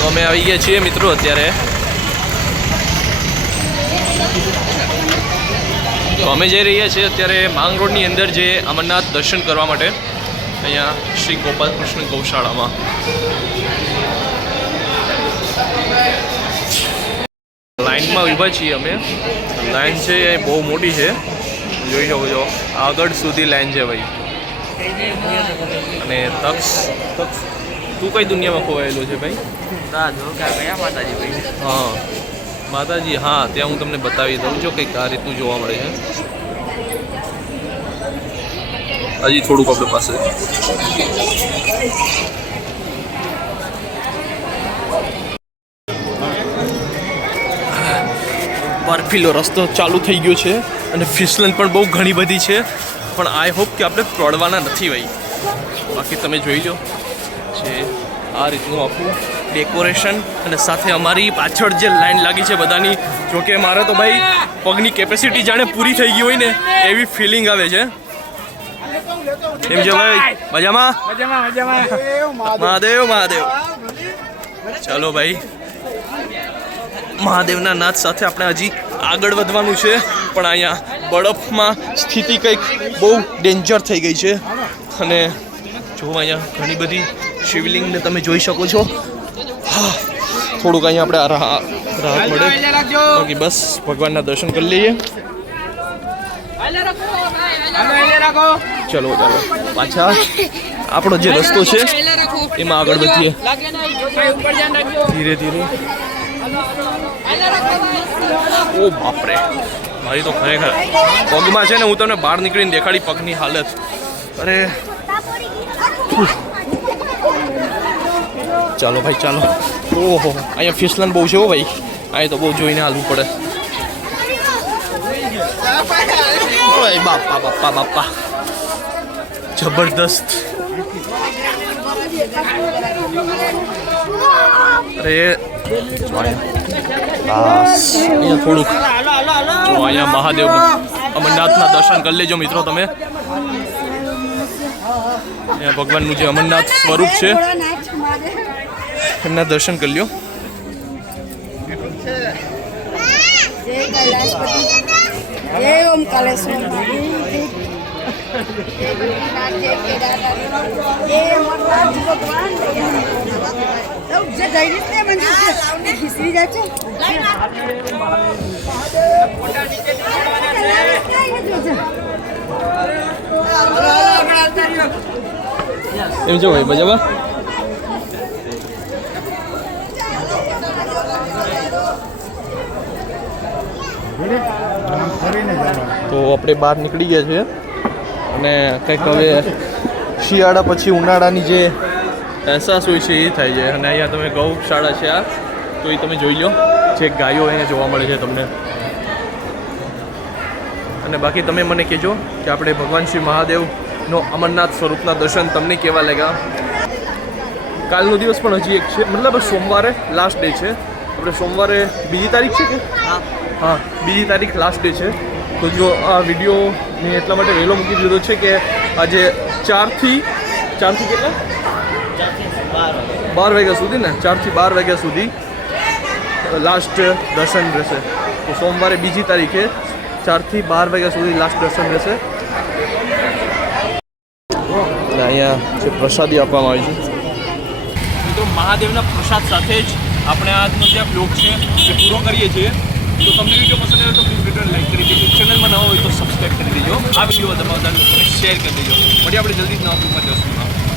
તો અમે આવી ગયા છીએ મિત્રો અત્યારે. તો અમે જઈ રહ્યા છીએ અત્યારે માંગ રોડની અંદર જે અમરનાથ દર્શન કરવા માટે. અહીંયા શ્રી ગોપાલ કૃષ્ણ ગૌશાળામાં. લાઇનમાં ઊભા છીએ અમે. લાઇન છે એ બહુ મોટી છે. જોઈ શકો છો, આગળ સુધી લાઇન છે ભાઈ. અને તક્ષ તક્ષ, તું કઈ દુનિયામાં ખોવાયેલો છે ભાઈ? હા. માતાજી, હા, ત્યાં હું તમને બતાવી દઉં છું કંઈક આ રીતનું જોવા મળે છે. હજી થોડુંક આપણે પાસે. બર્ફીલો રસ્તો ચાલુ થઈ ગયો છે અને ફિસલન પણ બહુ ઘણી બધી છે. પણ આઈ હોપ કે આપણે પડવાના નથી ભાઈ. બાકી તમે જોઈ લો. છે આ રીતનું આખું ડેકોરેશન અને સાથે અમારી પાછળ જે લાઈન લાગી છે બધાની જોકે મારે તો ભાઈ પગની કેપેસિટી જાણે પૂરી થઈ ગઈ હોય ને એવી ફિલિંગ આવે છે. એમ છે ભાઈ મજામાં? મહાદેવ મહાદેવ. ચાલો ભાઈ. મહાદેવના નાદ સાથે આપણે હજી આગળ વધવાનું છે પણ અહીંયા બરફમાં સ્થિતિ કંઈક બહુ ડેન્જર થઈ ગઈ છે. અને જો અહીંયા ઘણી બધી શિવલિંગને તમે જોઈ શકો છો. હા, થોડુંક અહીંયા આપણે રાહત મળે બાકી બસ ભગવાનના દર્શન કરી લઈએ. ચલો ચાલો. પાછા આપણો જે રસ્તો છે એમાં આગળ વધીએ. ધીરે ધીરે. ઓ બાપરે મારી તો ખરેખર પગમાં છે ને હું તમને બહાર નીકળીને દેખાડી પગની હાલત. અરે ચાલો ભાઈ, ચાલો. ઓહો, અહીંયા ફિસલન બહુ છે હો ભાઈ. અહીંયા તો બહુ જોઈને હાલવું પડે. ઓય, બાપા બાપા બાપા. જબરદસ્ત. અરે બસ. અહીંયા થોડુંક. જો અહીંયા મહાદેવ અમરનાથના દર્શન કરી લેજો મિત્રો તમે. ભગવાનનું જે અમરનાથ સ્વરૂપ છે. એમના દર્શન કરી લ્યો. એમ જો ભાઈ બદ્રીનાથ જય કેદારનાથ જય અમરનાથ ભગવાન જે જઈ ને મંદિર છે ખીસરી જાય છે એમ છો ભાઈ મજામાં તો આપણે બહાર નીકળી ગયા છીએ. અને કંઈક હવે શિયાળા પછી ઉનાળાની જે અહેસાસ હોય છે એ થાય છે. અને અહીંયા તમે ગૌશાળા છે આ. તો એ તમે જોઈ લો, જે ગાયો અહીંયા જોવા મળે છે તમને. અને બાકી તમે મને કહેજો કે આપણે ભગવાન શ્રી મહાદેવનો અમરનાથ સ્વરૂપના દર્શન તમને કેવા લાગ્યા? કાલનો દિવસ પણ હજી એક છે. મતલબ સોમવારે લાસ્ટ ડે છે. આપણે સોમવારે બીજી તારીખ છે કે? હા. બીજી તારીખ લાસ્ટ ડે છે. તો જો આ વીડિયો મેં એટલા માટે વહેલો મૂકી દીધો છે કે આજે ચારથી ચારથી કેટલા? બાર વાગ્યા સુધી ને? ચારથી બાર વાગ્યા સુધી લાસ્ટ દર્શન રહેશે. તો સોમવારે બીજી તારીખે ચારથી બાર વાગ્યા સુધી લાસ્ટ દર્શન રહેશે. અહીંયા જે પ્રસાદી આપવામાં આવી છે. તો મહાદેવના પ્રસાદ સાથે જ આપણે આજનો જે બ્લોગ છે, એ પૂરો કરીએ છીએ. તો તમને વીડિયો પસંદ આવ્યો તો પ્લીઝ વીડિયો લાઈક કરી દેજો. ચેનલમાં નવો હોય તો સબસ્ક્રાઈબ કરી દેજો. આ વીડિયો દબાવતા શેર કરી દેજો. પછી આપણે જલ્દી જ નવા બ્લોગમાં જશું.